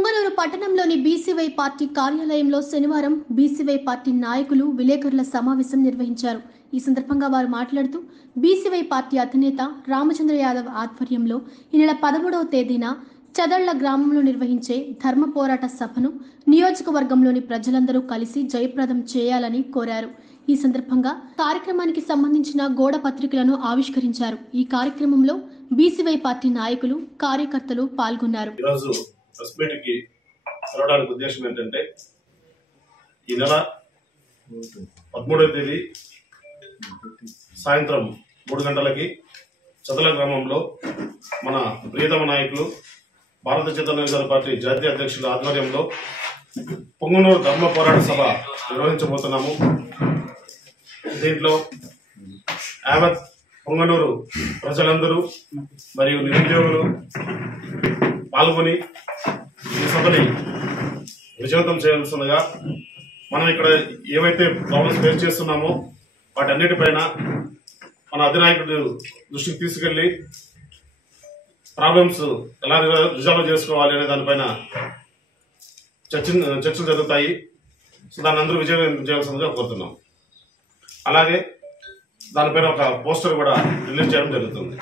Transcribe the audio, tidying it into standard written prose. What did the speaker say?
పుంగనూరు పట్టణంలోని BCY party కార్యాలయంలో శనివారం బీసీవై పార్టీ నాయకులు విలేకరుల సమావేశం నిర్వహించారు. ఈ సందర్భంగా వారు మాట్లాడుతూ బీసీవై పార్టీ అధినేత రామచంద్ర యాదవ్ ఆధ్వర్యంలో ఈ నెల 13వ తేదీన చదళ్ల గ్రామంలో నిర్వహించే ధర్మ పోరాట సభను నియోజకవర్గంలోని ప్రజలందరూ కలిసి జయప్రదం చేయాలని కోరారు. ఈ సందర్భంగా కార్యక్రమానికి సంబంధించిన గోడ పత్రికలను ఆవిష్కరించారు. ఈ కార్యక్రమంలో బీసీవై పార్టీ నాయకులు, కార్యకర్తలు పాల్గొన్నారు. ప్రెస్ మీట్కి కలవడానికి ఉద్దేశం ఏంటంటే ఈ నెల 13వ తేదీ సాయంత్రం 3 గంటలకి చదల గ్రామంలో మన ప్రియతమ నాయకులు భారతీయ జనతా పార్టీ జాతీయ అధ్యక్షుల ఆధ్వర్యంలో పుంగనూరు ధర్మ పోరాట సభ నిర్వహించబోతున్నాము. దీంట్లో యావత్ పుంగనూరు ప్రజలందరూ మరియు నిరుద్యోగులు పాల్గొని ఈ సభని విజయవంతం చేయాల్సిందిగా, మనం ఇక్కడ ఏవైతే ప్రాబ్లమ్స్ ఫేస్ చేస్తున్నామో వాటన్నిటిపైన మన అధినాయకుడు దృష్టికి తీసుకెళ్లి ప్రాబ్లమ్స్ ఎలా రిజాల్వ్ చేసుకోవాలి అనే దానిపైన చర్చలు జరుగుతాయి. సో దాన్ని అందరూ విజయవంతం చేయాల్సిందిగా కోరుతున్నాం. అలాగే దానిపైన ఒక పోస్టర్ కూడా రిలీజ్ చేయడం జరుగుతుంది.